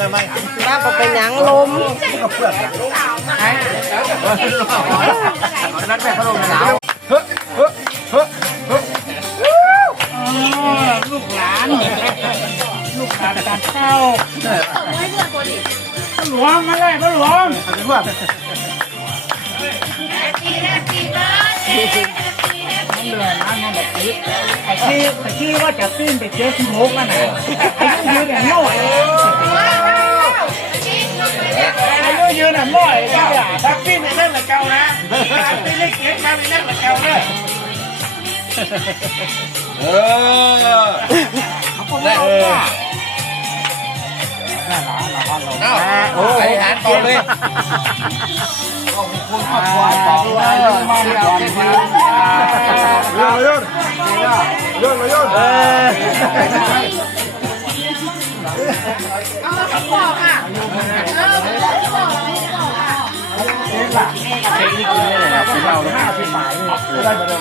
ป้าบอกเป็นหยังลม กับเพื่อนนั่นแม่เขาลงหนาวลูกหลานตัดเข้าหลวงมาเลยพระหลวงเหนื่อยนะมันแบบนี้ไอ้ที่ว่าจะตื้นไปเจอที่มุกนั่นน่ะไอ้ยืนอย่างโง่ไอ้ยืนอย่างโง่ไอ้ที่อ่ะทักซี่ในเรื่องละเจ้านะทักซี่เล็กเก็บมาในเรื่องละเจ้าเลยได้ไอ้หานต่อเลยขอบคุณครอบครัวต่อมามาเรียนเยป็นหลักเทคนิคเลยนะเป็นเรา50 บาท